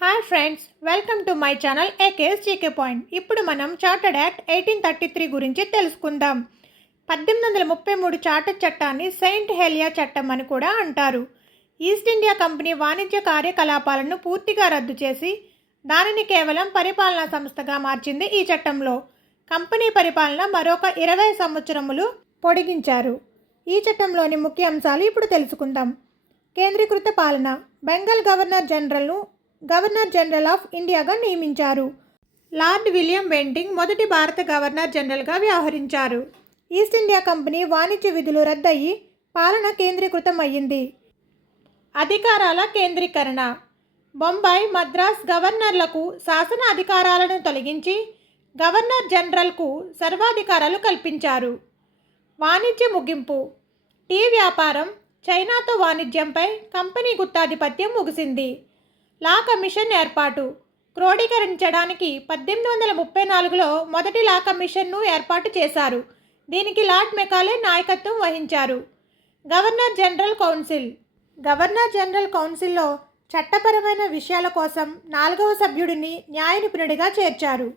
Hi friends, welcome to my channel AKS GK point. ఇప్పుడు మనం chartered act 1833 గురించి తెలుసుకుందాం. 1833 చార్టర్డ్ చట్టాన్ని సెయింట్ హెలియా చట్టం అని కూడా అంటారు. ఈస్ట్ ఇండియా కంపెనీ వాణిజ్య కార్యకలాపాలను పూర్తిగా రద్దు చేసి దానిని కేవలం పరిపాలనా సంస్థగా మార్చింది. ఈ చట్టంలో కంపెనీ పరిపాలన మరొక 20 సంవత్సరములు పొడిగించారు. ఈ చట్టంలోని ముఖ్య అంశాలు ఇప్పుడు తెలుసుకుందాం. కేంద్రీకృత పాలన. బెంగాల్ గవర్నర్ జనరల్ ఆఫ్ ఇండియాగా నియమించారు. లార్డ్ విలియం బెంటింగ్ మొదటి భారత గవర్నర్ జనరల్గా వ్యవహరించారు. ఈస్ట్ ఇండియా కంపెనీ వాణిజ్య విధులు రద్దయి పాలన కేంద్రీకృతం అయ్యింది. అధికారాల కేంద్రీకరణ. బొంబాయి, మద్రాస్ గవర్నర్లకు శాసన అధికారాలను తొలగించి గవర్నర్ జనరల్కు సర్వాధికారాలు కల్పించారు. వాణిజ్య ముగింపు. టీ వ్యాపారం, చైనాతో వాణిజ్యంపై కంపెనీ గుత్తాధిపత్యం ముగిసింది. లా కమిషన్ ఏర్పాటు. క్రోడీకరించడానికి 1834లో మొదటి లా కమిషన్ను ఏర్పాటు చేశారు. దీనికి లార్డ్ మెకాలే నాయకత్వం వహించారు. గవర్నర్ జనరల్ కౌన్సిల్లో చట్టపరమైన విషయాల కోసం 4వ సభ్యుడిని న్యాయ నిపుణుడిగా చేర్చారు.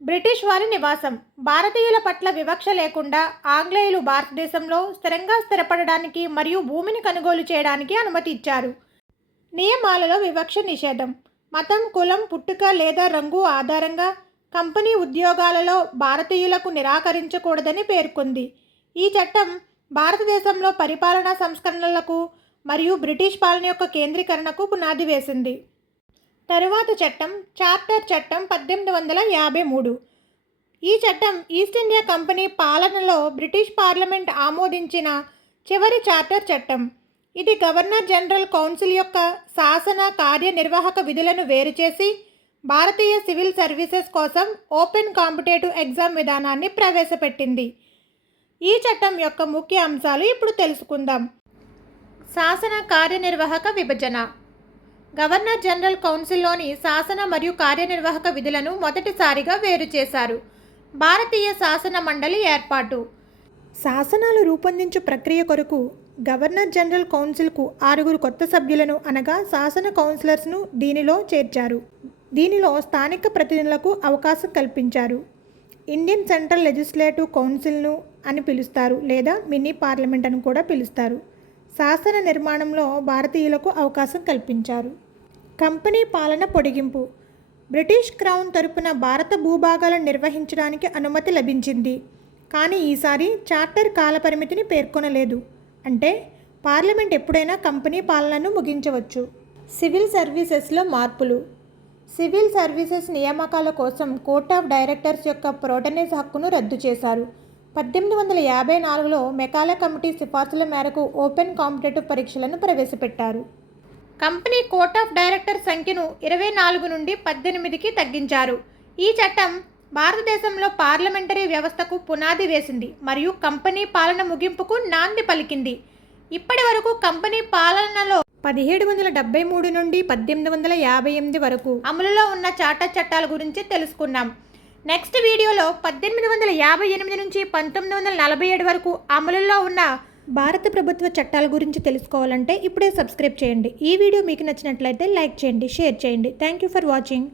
బ్రిటిష్ వారి నివాసం. భారతీయుల పట్ల వివక్ష లేకుండా ఆంగ్లేయులు భారతదేశంలో స్థిరంగా స్థిరపడడానికి మరియు భూమిని కొనుగోలు చేయడానికి అనుమతి ఇచ్చారు. నియమాలలో వివక్ష నిషేధం. మతం, కులం, పుట్టుక లేదా రంగు ఆధారంగా కంపెనీ ఉద్యోగాలలో భారతీయులకు నిరాకరించకూడదని పేర్కొంది. ఈ చట్టం భారతదేశంలో పరిపాలనా సంస్కరణలకు మరియు బ్రిటిష్ పాలన యొక్క కేంద్రీకరణకు పునాది వేసింది. తరువాత చట్టం చార్టర్ చట్టం 1853. ఈ చట్టం ఈస్ట్ ఇండియా కంపెనీ పాలనలో బ్రిటిష్ పార్లమెంట్ ఆమోదించిన చివరి చార్టర్ చట్టం. ఇది గవర్నర్ జనరల్ కౌన్సిల్ యొక్క శాసన కార్యనిర్వాహక విధులను వేరుచేసి భారతీయ సివిల్ సర్వీసెస్ కోసం ఓపెన్ కాంపిటేటివ్ ఎగ్జామ్ విధానాన్ని ప్రవేశపెట్టింది. ఈ చట్టం యొక్క ముఖ్య అంశాలు ఇప్పుడు తెలుసుకుందాం. శాసన కార్యనిర్వాహక విభజన. గవర్నర్ జనరల్ కౌన్సిల్లోని శాసన మరియు కార్యనిర్వాహక విధులను మొదటిసారిగా వేరు చేశారు. భారతీయ శాసన మండలి ఏర్పాటు. శాసనాలు రూపొందించు ప్రక్రియ కొరకు గవర్నర్ జనరల్ కౌన్సిల్కు 6 కొత్త సభ్యులను అనగా శాసన కౌన్సిలర్స్ను దీనిలో చేర్చారు. దీనిలో స్థానిక ప్రతినిధులకు అవకాశం కల్పించారు. ఇండియన్ సెంట్రల్ లెజిస్లేటివ్ కౌన్సిల్ను అని పిలుస్తారు లేదా మినీ పార్లమెంట్ అని కూడా పిలుస్తారు. శాసన నిర్మాణంలో భారతీయులకు అవకాశం కల్పించారు. కంపెనీ పాలన పొడిగింపు. బ్రిటిష్ క్రౌన్ తరపున భారత భూభాగాలను నిర్వహించడానికి అనుమతి లభించింది. కానీ ఈసారి చార్టర్ కాలపరిమితిని పేర్కొనలేదు. అంటే పార్లమెంట్ ఎప్పుడైనా కంపెనీ పాలనను ముగించవచ్చు. సివిల్ సర్వీసెస్లో మార్పులు. సివిల్ సర్వీసెస్ నియామకాల కోసం కోర్ట్ ఆఫ్ డైరెక్టర్స్ యొక్క ప్రోటనేజ్ హక్కును రద్దు చేశారు. 1854లో మెకాలే కమిటీ సిఫార్సుల మేరకు ఓపెన్ కాంపిటేటివ్ పరీక్షలను ప్రవేశపెట్టారు. కంపెనీ కోర్ట్ ఆఫ్ డైరెక్టర్ సంఖ్యను 24 నుండి 18కి తగ్గించారు. ఈ చట్టం భారతదేశంలో పార్లమెంటరీ వ్యవస్థకు పునాది వేసింది మరియు కంపెనీ పాలన ముగింపుకు నాంది పలికింది. ఇప్పటి వరకు కంపెనీ పాలనలో 1773 నుండి 1858 వరకు అమలులో ఉన్న చార్టర్ చట్టాల గురించి తెలుసుకున్నాం. నెక్స్ట్ వీడియోలో 1858 నుంచి 1947 వరకు అమలులో ఉన్న భారత ప్రభుత్వ చట్టాల గురించి తెలుసుకోవాలంటే ఇప్పుడే సబ్స్క్రైబ్ చేయండి. ఈ వీడియో మీకు నచ్చినట్లయితే లైక్ చేయండి, షేర్ చేయండి. Thank you for watching.